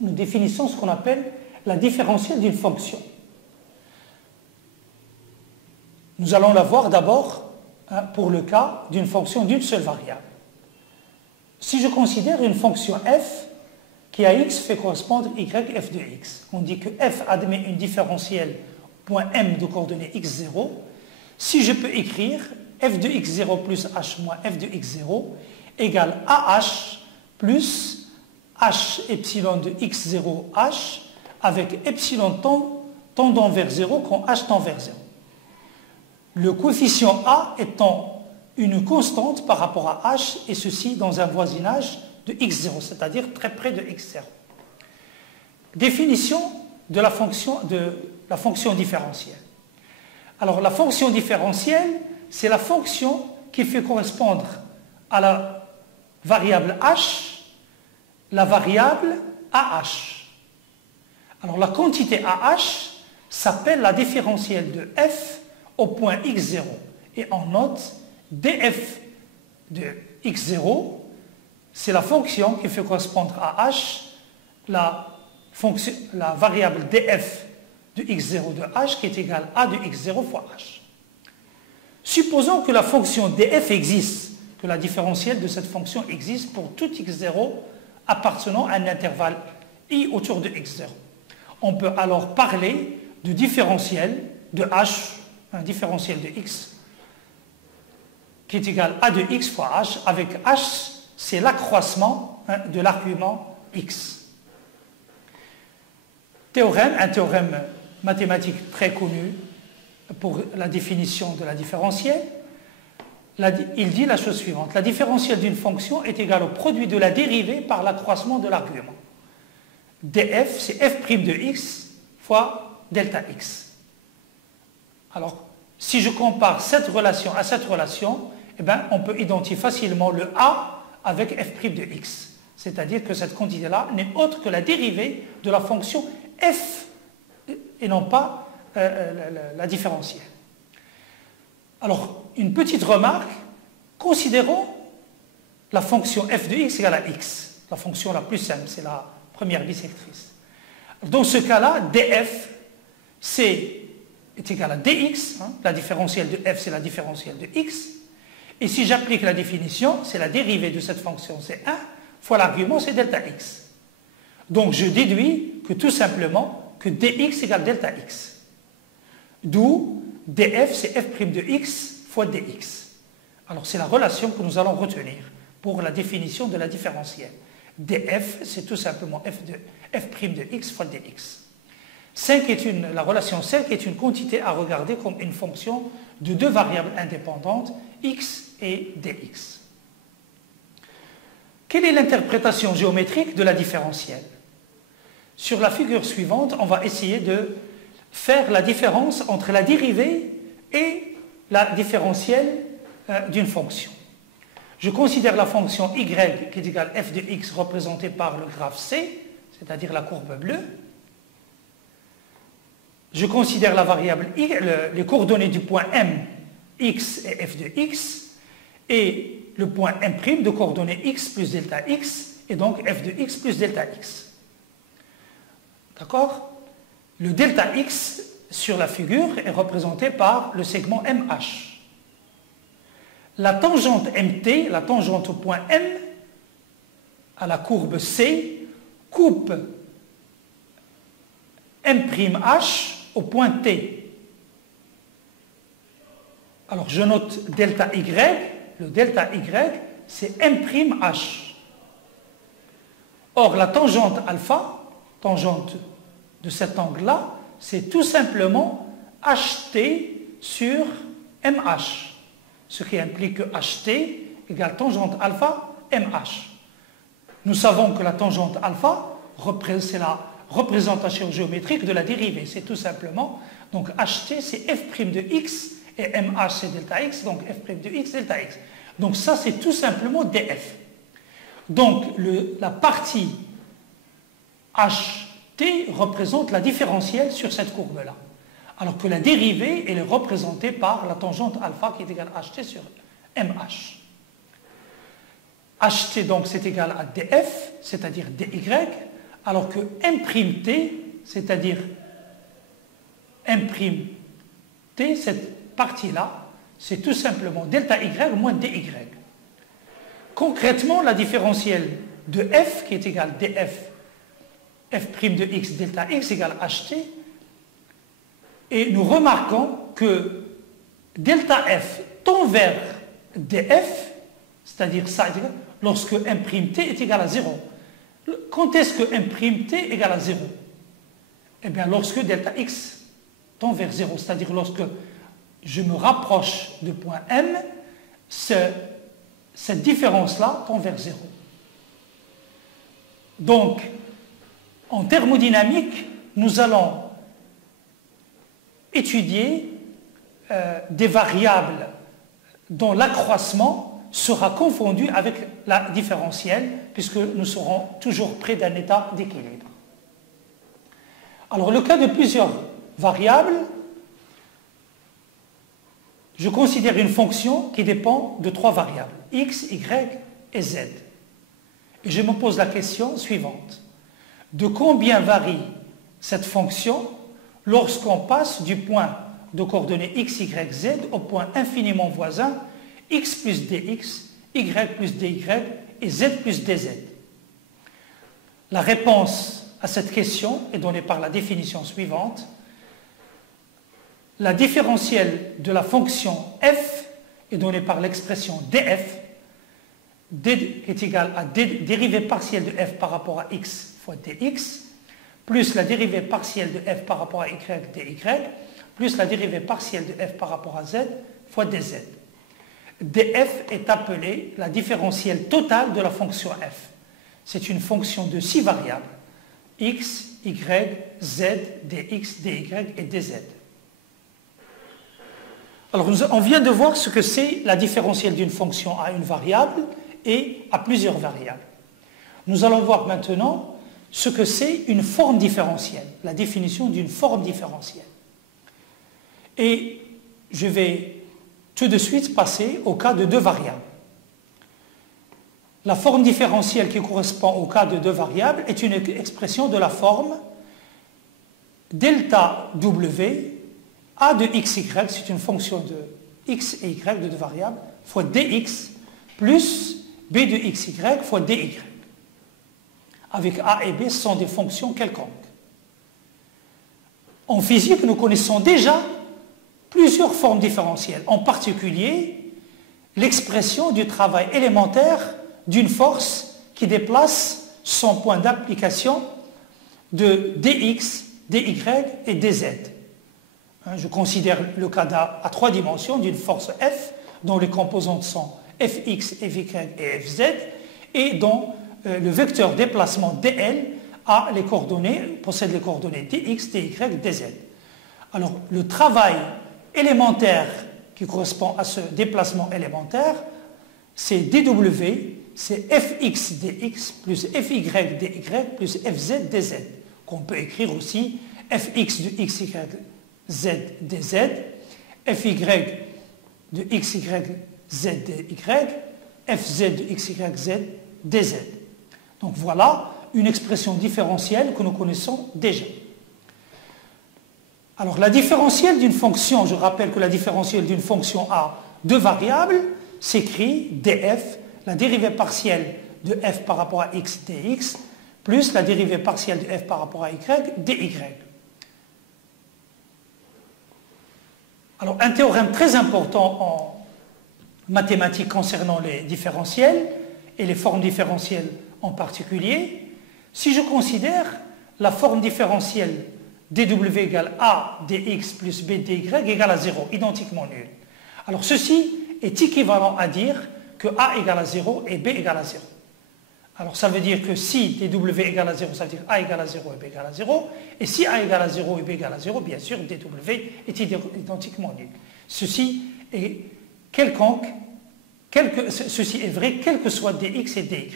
nous définissons ce qu'on appelle la différentielle d'une fonction. Nous allons la voir d'abord pour le cas d'une fonction d'une seule variable. Si je considère une fonction f qui à x fait correspondre y f de x, on dit que f admet une différentielle point m de coordonnées x0. Si je peux écrire f de x0 plus h moins f de x0 égale ah plus h epsilon de x0 h avec epsilon tendant vers 0 quand h tend vers 0. Le coefficient a étant une constante par rapport à h et ceci dans un voisinage de x0, c'est-à-dire très près de x0. Définition de la fonction différentielle. Alors la fonction différentielle, c'est la fonction qui fait correspondre à la variable h, la variable ah. Alors la quantité ah s'appelle la différentielle de f au point x0 et on note df de x0, c'est la fonction qui fait correspondre à h, la variable df de x0 de h qui est égale à de x0 fois h. Supposons que la fonction df existe, que la différentielle de cette fonction existe pour tout x0 appartenant à un intervalle i autour de x0. On peut alors parler de différentiel de h, un différentiel de x, qui est égal à de x fois h, avec h, c'est l'accroissement de l'argument x. Théorème, un théorème mathématique très connu pour la définition de la différentielle. Il dit la chose suivante: la différentielle d'une fonction est égale au produit de la dérivée par l'accroissement de l'argument. df, c'est f' de x fois delta x. Alors, si je compare cette relation à cette relation, eh bien, on peut identifier facilement le a avec f' de x. C'est-à-dire que cette quantité-là n'est autre que la dérivée de la fonction f et non pas la différentielle. Alors, une petite remarque, considérons la fonction f de x égale à x, la fonction la plus simple, c'est la première bisectrice. Dans ce cas-là, df est égal à dx, la différentielle de f c'est la différentielle de x, et si j'applique la définition, c'est la dérivée de cette fonction, c'est 1, fois l'argument, c'est delta x. Donc je déduis que tout simplement que dx égale delta x. D'où df c'est f' de x fois dx. Alors c'est la relation que nous allons retenir pour la définition de la différentielle. df c'est tout simplement f' de x fois dx. La relation 5 est une quantité à regarder comme une fonction de deux variables indépendantes, x et dx. Quelle est l'interprétation géométrique de la différentielle? Sur la figure suivante, on va essayer de faire la différence entre la dérivée et la différentielle d'une fonction. Je considère la fonction y qui est égale f de x représentée par le graphe C, c'est-à-dire la courbe bleue. Je considère la variable y, les coordonnées du point M, x et f de x, et le point M' de coordonnées x plus delta x, et donc f de x plus delta x. D'accord? Le delta x sur la figure est représenté par le segment MH. La tangente MT, la tangente au point M, à la courbe C, coupe M'H au point T. Alors je note delta Y, le delta Y c'est M'H. Or la tangente alpha, tangente de cet angle-là, c'est tout simplement HT sur MH, ce qui implique que HT égale tangente alpha MH. Nous savons que la tangente alpha, c'est la représentation géométrique de la dérivée, c'est tout simplement, donc HT c'est f' de x et MH c'est delta x, donc f' de x delta x. Donc ça c'est tout simplement df. Donc la partie HT représente la différentielle sur cette courbe-là, alors que la dérivée elle est représentée par la tangente alpha qui est égale à HT sur MH. HT donc c'est égal à df, c'est-à-dire dy, alors que m'T, c'est-à-dire m'T, cette partie-là, c'est tout simplement delta y moins dy. Concrètement, la différentielle de f, qui est égale df, f' de x delta x égale ht, et nous remarquons que delta f tend vers df, c'est-à-dire ça, lorsque m'T est égal à 0. Quand est-ce que m'T est égal à 0? Eh bien, lorsque delta x tend vers 0, c'est-à-dire lorsque je me rapproche du point M, cette différence-là tend vers 0. Donc, en thermodynamique, nous allons étudier des variables dont l'accroissement sera confondu avec la différentielle, puisque nous serons toujours près d'un état d'équilibre. Alors, le cas de plusieurs variables, je considère une fonction qui dépend de 3 variables, x, y et z. Et je me pose la question suivante. De combien varie cette fonction lorsqu'on passe du point de coordonnées x, y, z au point infiniment voisin x plus dx, y plus dy et z plus dz? La réponse à cette question est donnée par la définition suivante. La différentielle de la fonction f est donnée par l'expression df, d est égal à dérivée partielle de f par rapport à x fois dx, plus la dérivée partielle de f par rapport à y dy, plus la dérivée partielle de f par rapport à z fois dz. df est appelée la différentielle totale de la fonction f. C'est une fonction de 6 variables, x, y, z, dx, dy et dz. Alors, on vient de voir ce que c'est la différentielle d'une fonction à une variable et à plusieurs variables. Nous allons voir maintenant ce que c'est une forme différentielle, la définition d'une forme différentielle. Et je vais tout de suite passer au cas de 2 variables. La forme différentielle qui correspond au cas de 2 variables est une expression de la forme delta w a de xy, c'est une fonction de x et y de 2 variables, fois dx plus b de xy fois dy. Avec a et b, ce sont des fonctions quelconques. En physique, nous connaissons déjà plusieurs formes différentielles, en particulier l'expression du travail élémentaire d'une force qui déplace son point d'application de dx, dy et dz. Je considère le cas à 3 dimensions d'une force F dont les composantes sont Fx, Fy et Fz et dont le vecteur déplacement dl possède les coordonnées dx, dy, dz. Alors le travail élémentaire qui correspond à ce déplacement élémentaire, c'est dw, c'est fx dx plus fy dy plus fz dz, qu'on peut écrire aussi fx de xy z dz, fy de xy z dy, fz de xy z dz. Donc voilà une expression différentielle que nous connaissons déjà. Alors la différentielle d'une fonction, je rappelle que la différentielle d'une fonction a 2 variables, s'écrit df, la dérivée partielle de f par rapport à x dx, plus la dérivée partielle de f par rapport à y dy. Alors, un théorème très important en mathématiques concernant les différentiels et les formes différentielles en particulier, si je considère la forme différentielle dw égale a dx plus b dy égale à 0, identiquement nul. Alors, ceci est équivalent à dire que a égale à 0 et b égale à 0. Alors, ça veut dire que si dw égale à 0, ça veut dire a égale à 0 et b égale à 0. Et si a égale à 0 et b égale à 0, bien sûr, dw est identiquement nul. Ceci est quelconque, ceci est vrai quel que soit dx et dy.